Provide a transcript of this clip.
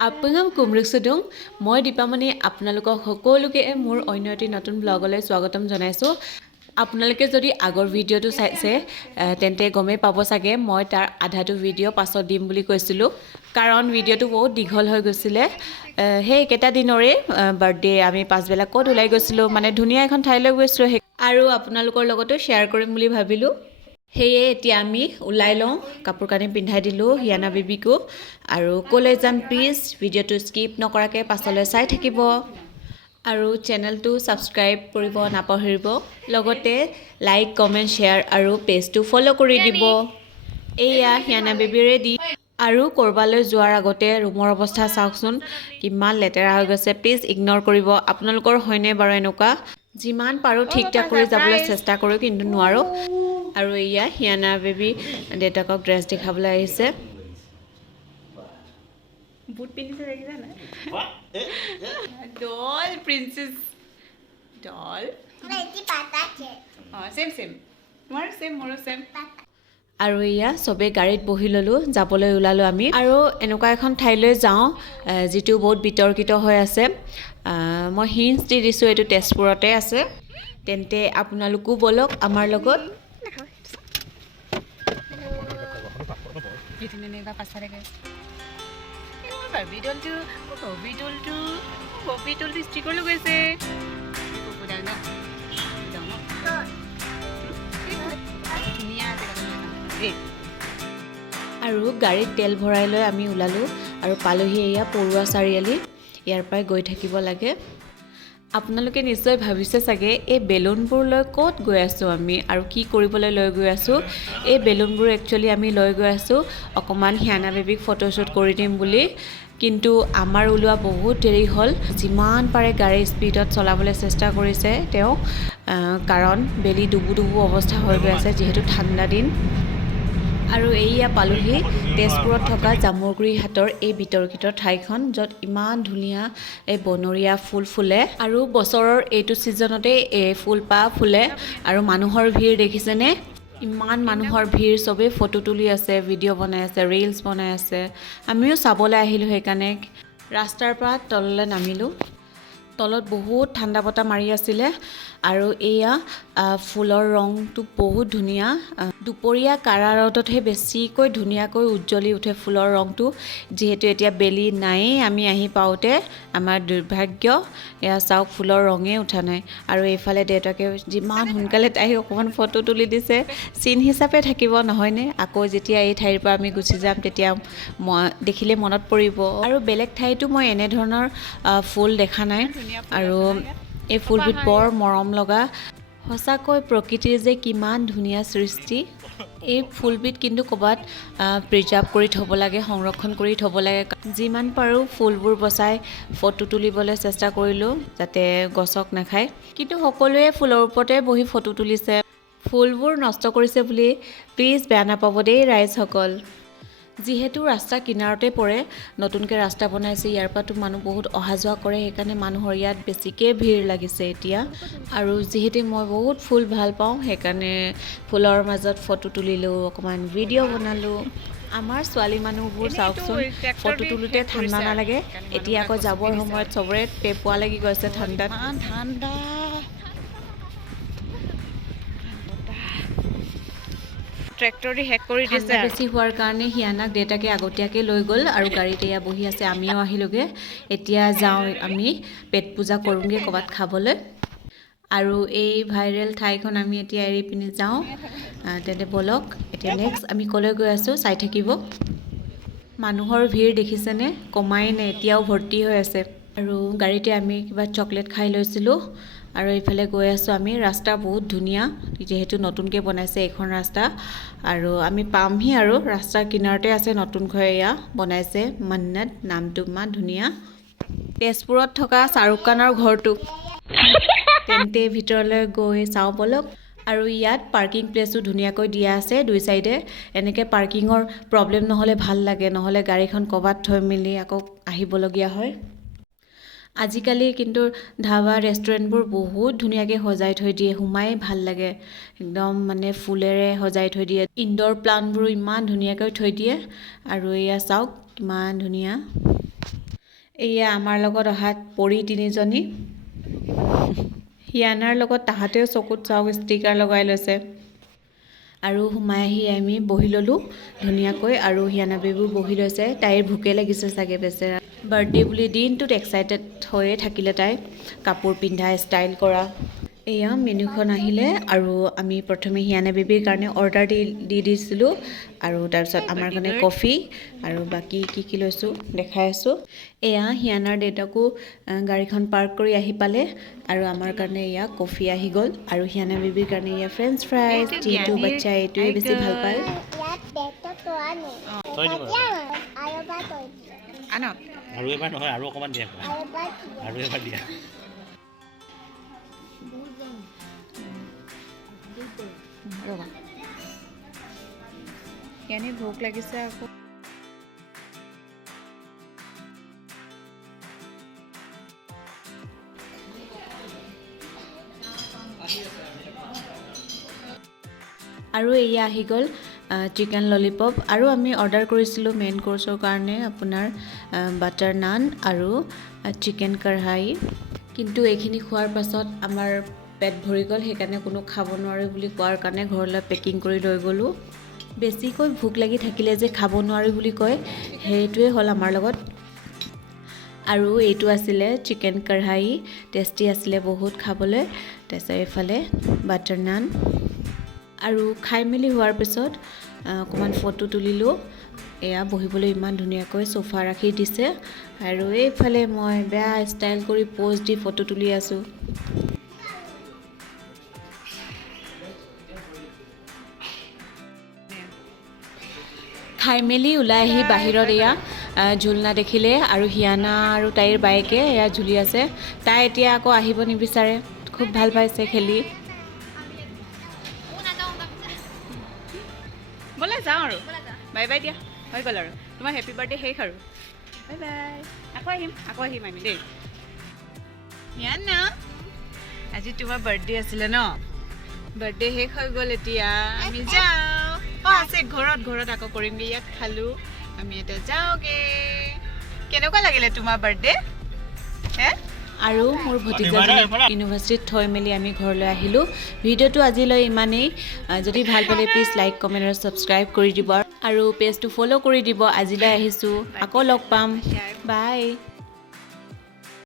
আপোনাক কুমৰিছুদং মই দীপামণি আপোনালোকক সকলোকে মোৰ অন্য এটি নতুন ব্লগলৈ স্বাগতম জনাইছোঁ আপোনালোকে যদি আগৰ ভিডিঅ'টো চাইছে তেন্তে গমে পাব চাগে মই তাৰ আধাটো ভিডিঅ' পাছত দিম বুলি কৈছিলোঁ কাৰণ ভিডিঅ'টো বহুত দীঘল হৈ গৈছিলে সেই কেইটা দিনৰে বাৰ্থডে আমি পাছবেলা ক'ত ওলাই গৈছিলোঁ মানে ধুনীয়া এখন ঠাইলৈ গৈছিলোঁ আৰু আপোনালোকৰ লগতো শ্বেয়াৰ কৰিম বুলি ভাবিলোঁ সেয়ে এতিয়া আমি ওলাই লওঁ কাপোৰ কানি পিন্ধাই দিলোঁ হিয়ানা বেবীকো আৰু ক'লৈ যাম প্লিজ ভিডিঅ'টো স্কিপ নকৰাকৈ পাছলৈ চাই থাকিব আৰু চেনেলটো ছাবস্ক্ৰাইব কৰিব নাপাহৰিব লগতে লাইক কমেণ্ট শ্বেয়াৰ আৰু পেজটো ফ'ল' কৰি দিব এয়া হিয়ানা বেবী ৰেডি আৰু ক'ৰবালৈ যোৱাৰ আগতে ৰুমৰ অৱস্থা চাওকচোন কিমান লেতেৰা হৈ গৈছে প্লিজ ইগন'ৰ কৰিব আপোনালোকৰ হয়নে বাৰু এনেকুৱা যিমান পাৰোঁ ঠিক ঠাক কৰি যাবলৈ চেষ্টা কৰোঁ কিন্তু নোৱাৰোঁ আৰু এয়া হিয়ানা বেবী দেউতাকক ড্ৰেছ দেখাবলৈ আহিছে বুট পিন্ধিছে দেখিছা নাই ডল প্ৰিন্সেছ ডল চেম চেম তোমাৰ চেম মোৰো চেম আৰু এয়া চবেই গাড়ীত বহি ল'লোঁ যাবলৈ ওলালোঁ আমি আৰু এনেকুৱা এখন ঠাইলৈ যাওঁ যিটো বহুত বিতৰ্কিত হৈ আছে মই হিণ্টছ দি দিছোঁ এইটো তেজপুৰতে আছে তেন্তে আপোনালোকো ব'লক আমাৰ লগত ষ্টিকৰ লগাইছে আৰু গাড়ীত তেল ভৰাই লৈ আমি ওলালোঁ আৰু পালোহি এয়া পৰুৱা চাৰিআলি ইয়াৰ পৰাই গৈ থাকিব লাগে আপোনালোকে নিশ্চয় ভাবিছে চাগে এই বেলুনবোৰলৈ ক'ত গৈ আছোঁ আমি আৰু কি কৰিবলৈ লৈ গৈ আছোঁ এই বেলুনবোৰ একচুৱেলি আমি লৈ গৈ আছোঁ অকণমান হিয়ানা বেবীক ফটোশ্বুট কৰি দিম বুলি কিন্তু আমাৰ ওলোৱা বহুত দেৰি হ'ল যিমান পাৰে গাড়ী স্পীডত চলাবলৈ চেষ্টা কৰিছে তেওঁ কাৰণ বেলি ডুবু ডুবু অৱস্থা হৈ গৈ আছে যিহেতু ঠাণ্ডা দিন আৰু এইয়া পালোহি তেজপুৰত থকা জামুগুৰি হাটৰ এই বিতৰ্কিত ঠাইখন য'ত ইমান ধুনীয়া এই বনৰীয়া ফুল ফুলে আৰু বছৰৰ এইটো ছিজনতে এই ফুলপাহ ফুলে আৰু মানুহৰ ভিৰ দেখিছেনে ইমান মানুহৰ ভিৰ চবেই ফটো তুলি আছে ভিডিঅ' বনাই আছে ৰিলছ বনাই আছে আমিও চাবলৈ আহিলোঁ সেইকাৰণে ৰাস্তাৰ পৰা তললৈ নামিলোঁ তলত বহুত ঠাণ্ডা বতাহ মাৰি আছিলে আৰু এয়া ফুলৰ ৰংটো বহুত ধুনীয়া দুপৰীয়া কাৰা ৰ'দতহে বেছিকৈ ধুনীয়াকৈ উজ্জ্বলি উঠে ফুলৰ ৰংটো যিহেতু এতিয়া বেলি নায়েই আমি আহি পাওঁতে আমাৰ দুৰ্ভাগ্য এয়া চাওক ফুলৰ ৰঙে উঠা নাই আৰু এইফালে দেউতাকে যিমান সোনকালে তাই অকণমান ফটো তুলি দিছে চিন হিচাপে থাকিব নহয়নে আকৌ যেতিয়া এই ঠাইৰ পৰা আমি গুচি যাম তেতিয়া দেখিলে মনত পৰিব আৰু বেলেগ ঠাইতো মই এনেধৰণৰ ফুল দেখা নাই আৰু এই ফুলবিধ বৰ মৰম লগা সঁচাকৈ প্ৰকৃতিৰ যে কিমান ধুনীয়া সৃষ্টি এই ফুলবিধ কিন্তু ক'ৰবাত প্ৰিজাৰ্ভ কৰি থ'ব লাগে সংৰক্ষণ কৰি থ'ব লাগে যিমান পাৰোঁ ফুলবোৰ বচাই ফটো তুলিবলৈ চেষ্টা কৰিলোঁ যাতে গছক নাখায় কিন্তু সকলোৱে ফুলৰ ওপৰতে বহি ফটো তুলিছে ফুলবোৰ নষ্ট কৰিছে বুলি প্লিজ বেয়া নাপাব দেই ৰাইজসকল যিহেতু ৰাস্তা কিনাৰতে পৰে নতুনকৈ ৰাস্তা বনাইছে ইয়াৰ পৰাতো মানুহ বহুত অহা যোৱা কৰে সেইকাৰণে মানুহৰ ইয়াত বেছিকৈ ভিৰ লাগিছে এতিয়া আৰু যিহেতু মই বহুত ফুল ভাল পাওঁ সেইকাৰণে ফুলৰ মাজত ফটো তুলিলোঁ অকণমান ভিডিঅ' বনালোঁ আমাৰ ছোৱালী মানুহবোৰ চাওকচোন ফটো তোলোতে ঠাণ্ডা নালাগে এতিয়া আকৌ যাবৰ সময়ত চবৰে পেপোৱা লাগি গৈছে ঠাণ্ডাত ঠাণ্ডা ট্ৰেক্টৰ দি হেক কৰি দিছে বেছি হোৱাৰ কাৰণে হিয়ানাক দেউতাকে আগতীয়াকৈ লৈ গ'ল আৰু গাড়ীত এয়া বহি আছে আমিও আহিলোগৈ এতিয়া যাওঁ আমি পেট পূজা কৰোঁগৈ ক'ৰবাত খাবলৈ আৰু এই ভাইৰেল ঠাইখন আমি এতিয়া এৰি পিনি যাওঁ তেন্তে ব'লক এতিয়া নেক্সট আমি ক'লৈ গৈ আছোঁ চাই থাকিব মানুহৰ ভিৰ দেখিছেনে কমাই নে এতিয়াও ভৰ্তি হৈ আছে আৰু গাড়ীতে আমি কিবা চকলেট খাই লৈছিলোঁ আৰু এইফালে গৈ আছোঁ আমি ৰাস্তা বহুত ধুনীয়া যিহেতু নতুনকৈ বনাইছে এইখন ৰাস্তা আৰু আমি পামহি আৰু ৰাস্তাৰ কিনাৰতে আছে নতুনকৈ এয়া বনাইছে মন্নত নামটো ইমান ধুনীয়া তেজপুৰত থকা শাহৰুখ খানৰ ঘৰটো তেন্তে ভিতৰলৈ গৈ চাওঁ ব'লক আৰু ইয়াত পাৰ্কিং প্লেচো ধুনীয়াকৈ দিয়া আছে দুই চাইডে এনেকৈ পাৰ্কিঙৰ প্ৰব্লেম নহ'লে ভাল লাগে নহ'লে গাড়ীখন ক'ৰবাত থৈ মেলি আকৌ আহিবলগীয়া হয় আজিকালি কিন্তু ধাবা ৰেষ্টুৰেণ্টবোৰ বহুত ধুনীয়াকৈ সজাই থৈ দিয়ে সোমাই ভাল লাগে একদম মানে ফুলেৰে সজাই থৈ দিয়ে ইনডোৰ প্লাণ্টবোৰো ইমান ধুনীয়াকৈ থৈ দিয়ে আৰু এয়া চাওক কিমান ধুনীয়া এয়া আমাৰ লগত অহাত পৰি তিনিজনী হিয়ানাৰ লগত তাহাঁতেও চকুত চাওক ষ্টিকাৰ লগাই লৈছে আৰু সোমাই আহি আমি বহি ল'লোঁ ধুনীয়াকৈ আৰু হিয়ানা বেবীও বহি লৈছে তাইৰ ভোকে লাগিছে চাগে বেচেৰা বাৰ্থডে বুলি দিনটোত এক্সাইটেড হৈয়ে থাকিলে তাই কাপোৰ পিন্ধা ষ্টাইল কৰা এয়া মেনুখন আহিলে আৰু আমি প্ৰথমে হিয়ানা বেবীৰ কাৰণে অৰ্ডাৰ দি দিছিলোঁ আৰু তাৰপিছত আমাৰ কাৰণে কফি আৰু বাকী কি লৈছোঁ দেখাই আছোঁ এয়া হিয়ানাৰ দেউতাকো গাড়ীখন পাৰ্ক কৰি আহি পালে আৰু আমাৰ কাৰণে এয়া কফি আহি গ'ল আৰু হিয়ানা বেবীৰ কাৰণে এয়া ফ্ৰেঞ্চ ফ্ৰাইজ যিটো বাচ্চা এইটোৱে বেছি ভাল পায় আৰু এবাৰ নহয় আৰু অকণমান দিয়া আৰু এবাৰ দিয়া ৰ'বা কেনে ভোক লাগিছে আকৌ আৰু এয়া আহি গ'ল চিকেন ললিপপ আৰু আমি অৰ্ডাৰ কৰিছিলোঁ মেইন কোৰ্চৰ কাৰণে আপোনাৰ বাটাৰ নান আৰু চিকেন কঢ়াই কিন্তু এইখিনি খোৱাৰ পাছত আমাৰ পেট ভৰি গ'ল সেইকাৰণে কোনো খাব নোৱাৰে বুলি কোৱাৰ কাৰণে ঘৰলৈ পেকিং কৰি লৈ গ'লোঁ বেছিকৈ ভোক লাগি থাকিলে যে খাব নোৱাৰি বুলি কয় সেইটোৱে হ'ল আমাৰ লগত আৰু এইটো আছিলে চিকেন কঢ়াই টেষ্টি আছিলে বহুত খাবলৈ তাৰপিছত এইফালে বাটাৰ নান আৰু খাই মেলি হোৱাৰ পিছত অকণমান ফটো তুলিলোঁ এয়া বহিবলৈ ইমান ধুনীয়াকৈ সোফা ৰাখি দিছে আৰু এইফালে মই বেয়া ষ্টাইল কৰি প'জ দি ফটো তুলি আছোঁ খাই মেলি ওলাই আহি বাহিৰত এয়া ঝুলনা দেখিলে আৰু হিয়ানা আৰু তাইৰ বাইকে এয়া ঝুলি আছে তাই এতিয়া আকৌ আহিব নিবিচাৰে খুব ভাল পাইছে খেলি ব'লা যাওঁ আৰু বাই বাই দিয়া হৈ গ'ল আৰু তোমাৰ হেপী বাৰ্থডে শেষ আৰু বাই বাই আকৌ আহিম আমি দেই হিয়ানা আজি তোমাৰ বাৰ্থডে আছিলে ন বাৰ্থডে শেষ হৈ গ'ল এতিয়া আমি যাওঁ আছে ঘৰত আকৌ কৰিমগৈ ইয়াত খালোঁ আমি এতিয়া যাওঁগে কেনেকুৱা লাগিলে তোমাৰ বাৰ্থডে আৰু মোৰ ভতিজাজনী ইউনিভাৰ্চিটিত থৈ মেলি আমি ঘৰলৈ আহিলোঁ ভিডিঅ'টো আজিলৈ ইমানেই যদি ভাল পালে প্লিজ লাইক কমেণ্ট আৰু ছাবস্ক্ৰাইব কৰি দিব আৰু পেজটো ফ'ল' কৰি দিব আজিলৈ আহিছোঁ আকৌ লগ পাম বাই